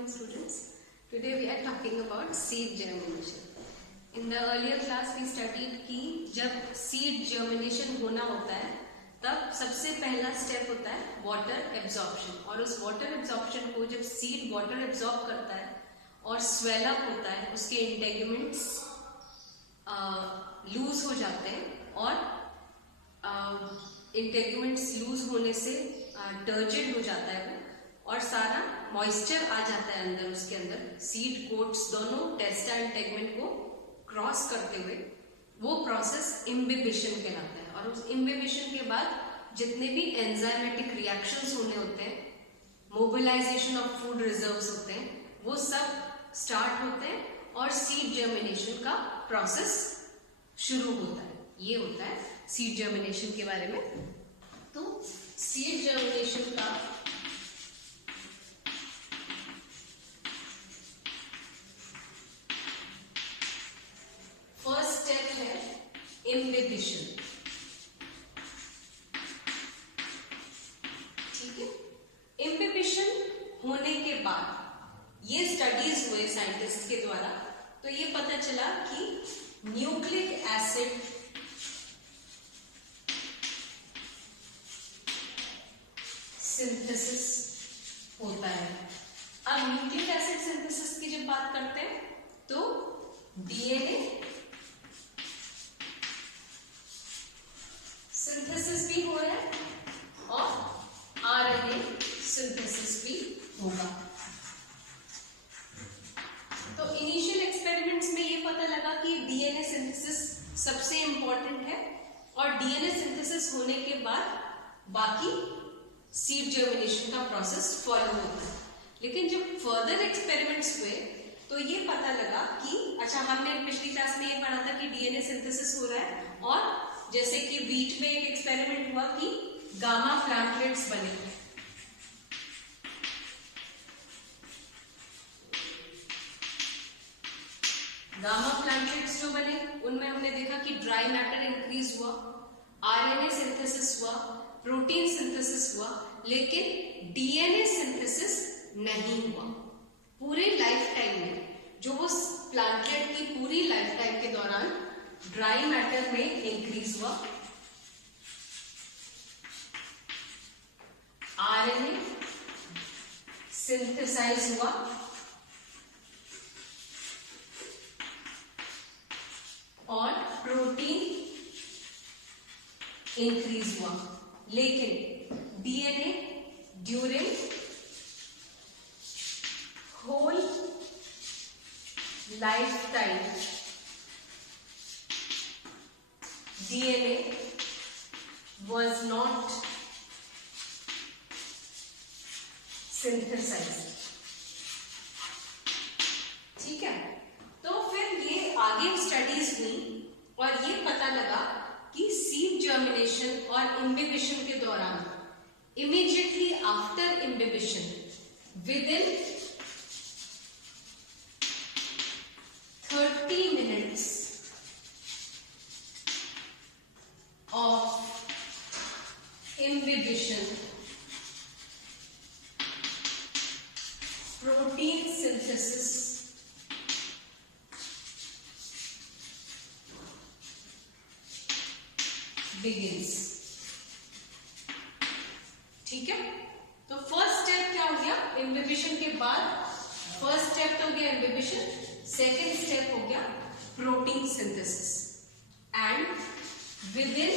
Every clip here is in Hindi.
morning students. Today we are talking about seed germination. In the earlier class we studied कि जब seed germination होना होता है तब सबसे पहला स्टेप होता है water absorption, और उस water absorption को जब seed water absorb करता है और swell up होता है, उसके integuments लूज हो जाते हैं और इंटेग्यूमेंट्स लूज होने से टर्जिड हो जाता है वो, और सारा मॉइस्चर आ जाता है अंदर, उसके अंदर सीड कोट्स दोनों टेस्टा एंड टेगमेंट को क्रॉस करते हुए वो प्रोसेस इम्बिबिशन कहलाता है। और उस इम्बिबिशन के बाद जितने भी एंजाइमेटिक रिएक्शंस होने होते हैं, मोबिलाइजेशन ऑफ फूड रिजर्व्स होते हैं, वो सब स्टार्ट होते हैं और सीड जर्मिनेशन का प्रोसेस शुरू होता है। ये होता है सीड जर्मिनेशन के बारे में। तो सीड जर्मिनेशन का फर्स्ट स्टेप है इम्बिबिशन। ठीक है, इम्बिबिशन होने के बाद ये स्टडीज हुए साइंटिस्ट के द्वारा, तो ये पता चला कि न्यूक्लिक एसिड सिंथेसिस होता है। अब न्यूक्लिक एसिड सिंथेसिस की जब बात करते हैं तो डीएनए सिंथेसिस भी हो रहा है और आरएनए सिंथेसिस भी होगा। तो इनिशियल एक्सपेरिमेंट्स में ये पता लगा कि डीएनए सिंथेसिस सबसे इंपॉर्टेंट है, और डीएनए सिंथेसिस होने के बाद बाकी सीड जर्मिनेशन का प्रोसेस फॉलो होता है। लेकिन जब फर्दर एक्सपेरिमेंट्स हुए तो ये पता लगा कि अच्छा, हमने पिछली क्लास में ये पढ़ा था कि डीएनए सिंथेसिस हो रहा है, और जैसे कि वीट में एक एक्सपेरिमेंट हुआ कि गामा प्लांटलेट्स बने। गामा प्लांटलेट्स जो बने उनमें हमने देखा कि ड्राई मैटर इंक्रीज हुआ, आरएनए सिंथेसिस हुआ, प्रोटीन सिंथेसिस हुआ, लेकिन डीएनए सिंथेसिस नहीं हुआ। पूरे लाइफ टाइम में, जो वो प्लांटलेट की पूरी लाइफ टाइम के दौरान ड्राई मैटर में इंक्रीज हुआ, आरएनए सिंथेसाइज हुआ, और प्रोटीन इंक्रीज हुआ, लेकिन DNA during whole life time DNA was not synthesized। ठीक है, तो फिर ये आगे स्टडीज हुई और ये पता लगा कि सीड जर्मिनेशन और इम्बिबिशन के दौरान, immediately after imbibition, within 30 minutes of imbibition, protein synthesis begins। ठीक है, तो फर्स्ट स्टेप क्या हो गया इम्बिबिशन के बाद? फर्स्ट स्टेप तो हो गया इम्बिबिशन, सेकेंड स्टेप हो गया protein synthesis, and within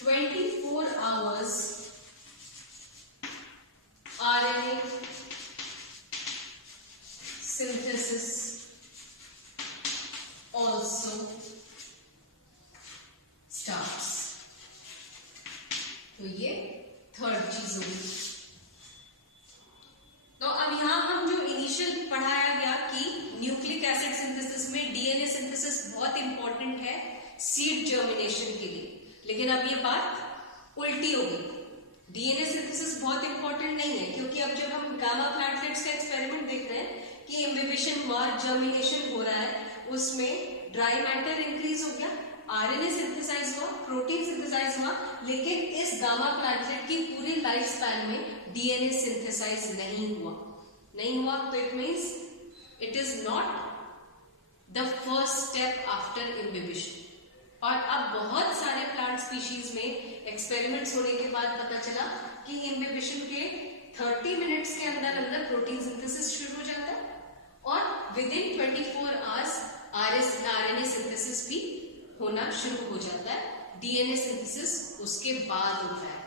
24 hours RNA synthesis also starts। तो ये थर्ड चीज होगी। तो अब यहां हम जो इनिशियल पढ़ाया गया कि न्यूक्लिक एसिड सिंथेसिस में डीएनए सिंथेसिस बहुत इंपॉर्टेंट है सीड जर्मिनेशन के लिए, लेकिन अब ये बात उल्टी हो गई। डीएनए सिंथेसिस बहुत इंपॉर्टेंट नहीं है, क्योंकि अब जब हम गामा प्लांटलेट्स का एक्सपेरिमेंट देख रहे हैं कि इम्बिबिशन हुआ, जर्मिनेशन हो रहा है, उसमें ड्राई मैटर इंक्रीज हो गया, आरएनए सिंथेसाइज हुआ, प्रोटीन सिंथेसाइज हुआ, लेकिन इस गामा प्लांटलेट की पूरी लाइफ स्पैन में डीएनए सिंथेसाइज नहीं हुआ तो it means it is not the first step after imbibition. और अब बहुत सारे प्लांट स्पीशीज में एक्सपेरिमेंट्स होने के बाद पता चला कि इम्बिबिशन के 30 मिनट्स के अंदर प्रोटीन सिंथेसिस शुरू हो जाता है और with in 24 hours RNA synthesis भी होना शुरू हो जाता है। डीएनए सिंथेसिस उसके बाद होता है।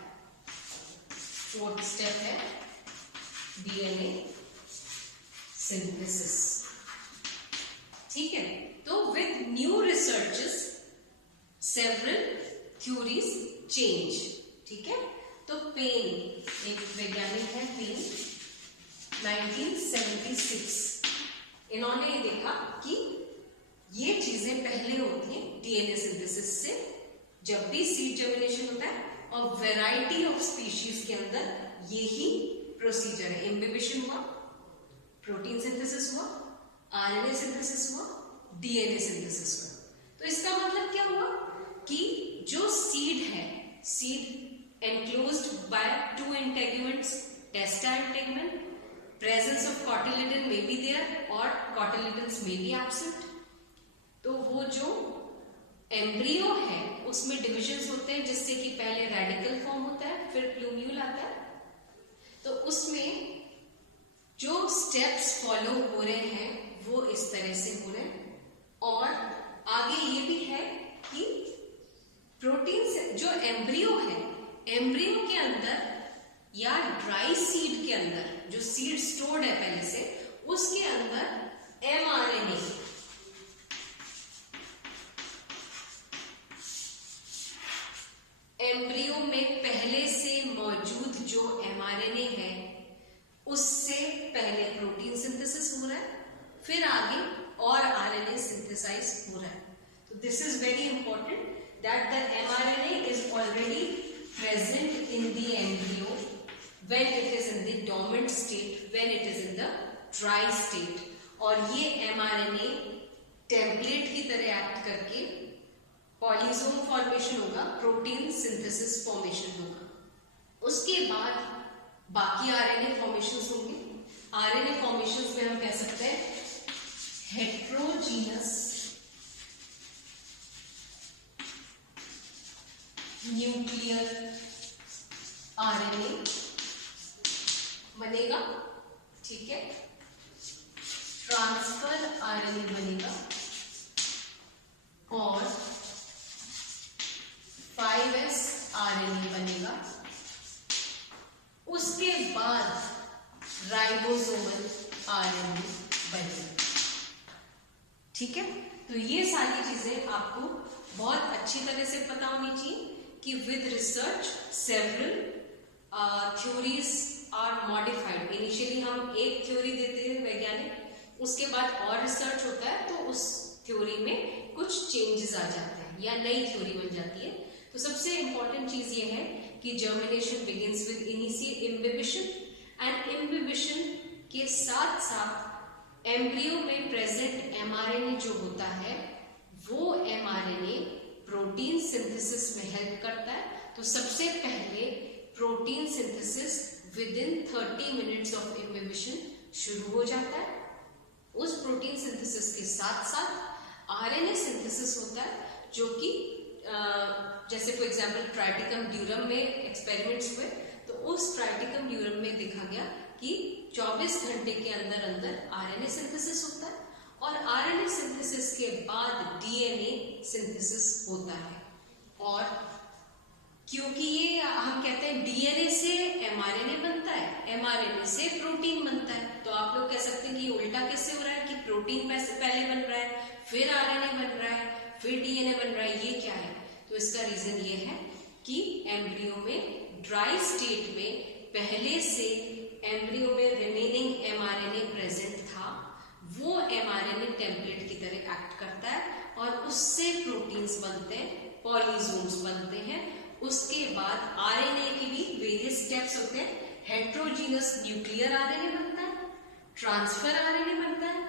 फोर्थ स्टेप है डीएनए सिंथेसिस। ठीक है, तो with new researches several theories change. ठीक है, तो पेन एक वैज्ञानिक है, पेन 1976, इन्होंने देखा कि ये चीजें पहले होती हैं डीएनए सिंथेसिस से, जब भी सीड जर्मिनेशन होता है और वैरायटी ऑफ स्पीशीज के अंदर यही प्रोसीजर है। इम्बिबिशन हुआ, प्रोटीन सिंथेसिस हुआ, आरएनए सिंथेसिस हुआ, डीएनए सिंथेसिस हुआ। तो इसका मतलब क्या हुआ कि जो सीड है, seed enclosed by 2 integuments, testa integument, presence of cotyledon may be there और कॉटिलिडन्स मे बी एब्सेंट। तो वो जो एम्ब्रियो है उसमें डिविजन्स होते हैं, जिससे कि पहले रेडिकल फॉर्म होता है, फिर प्लूम्यूल आता है। तो उसमें जो स्टेप्स फॉलो हो रहे हैं वो इस तरह से हो रहे हैं। और आगे ये भी है कि प्रोटीन से जो एम्ब्रियो है, एम्ब्रियो के अंदर या ड्राई सीड के अंदर जो सीड स्टोर्ड है पहले से, उसके अंदर एमआरएनए, एम्ब्रियो में पहले से मौजूद जो एमआरएनए है उससे पहले प्रोटीन सिंथेसिस हो रहा है, फिर आगे और आरएनए सिंथेसाइज हो रहा है। तो this is very important that the mRNA is already present in the embryo when it is in the dormant state, when it is in the dry state। और ये mRNA टेम्पलेट की तरह एक्ट करके पॉलीसोम फॉर्मेशन होगा, प्रोटीन सिंथेसिस फॉर्मेशन होगा। उसके बाद बाकी आरएनए फॉर्मेशंस होंगे। आरएनए फॉर्मेशंस में हम कह सकते हैं हेट्रोजीनस न्यूक्लियर आरएनए बनेगा। ठीक है, ट्रांसफर आरएनए बनेगा और 5s आरएनए बनेगा। उसके बाद राइबोसोमल आरएनए बनेगा। ठीक है, तो ये सारी चीजें आपको बहुत अच्छी तरह से पता होनी चाहिए कि with research several theories are modified. Initially हम एक थ्योरी देते हैं वैज्ञानिक, उसके बाद और रिसर्च होता है तो उस थ्योरी में कुछ चेंजेस आ जाते हैं या नई थ्योरी बन जाती है। तो सबसे इंपॉर्टेंट चीज ये है कि germination begins with initial imbibition, and imbibition के साथ साथ एम्ब्रियो में प्रेजेंट एमआरएनए जो होता है वो एमआरएनए प्रोटीन सिंथेसिस में हेल्प करता है। तो सबसे पहले protein synthesis with in 30 minutes of imbibition शुरू हो जाता है। उस प्रोटीन सिंथेसिस के साथ साथ आरएनए सिंथेसिस होता है, जो कि जैसे फॉर एग्जांपल ट्राइटिकम ड्यूरम में एक्सपेरिमेंट्स हुए, तो उस ट्राइटिकम ड्यूरम में देखा गया कि 24 घंटे के अंदर अंदर आरएनए सिंथेसिस होता है और आरएनए सिंथेसिस के बाद डीएनए सिंथेसिस होता है। और क्योंकि ये हम कहते हैं डीएनए से एमआरएनए बनता है, एमआरएनए से प्रोटीन बनता है, तो आप लोग कह सकते हैं कि ये उल्टा कैसे हो रहा है कि प्रोटीन पहले बन रहा है, फिर आरएनए बन रहा है, फिर डीएनए बन रहा है, ये क्या है? तो इसका रीजन ये है कि एम्ब्रियो में ड्राई स्टेट में पहले से एम्ब्रियो में रिमेनिंग एमआरएनए प्रेजेंट था, वो एमआरएनए टेम्पलेट की तरह एक्ट करता है और उससे प्रोटीन्स बनते हैं, पॉलीसोम्स बनते हैं। उसके बाद आरएनए के भी वेरियस स्टेप्स होते हैं। हेट्रोजीनस न्यूक्लियर आरएनए बनता है, ट्रांसफर आरएनए बनता है,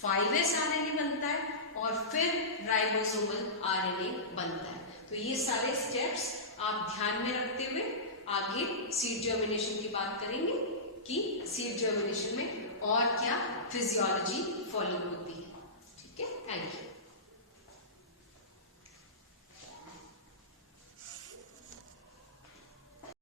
5s आरएनए बनता है और फिर राइबोसोमल आरएनए बनता है। तो ये सारे स्टेप्स आप ध्यान में रखते हुए आगे सीड जर्मिनेशन की बात करेंगे कि सीड जर्मिनेशन में और क्या फिजियोलॉजी फॉलो होती है।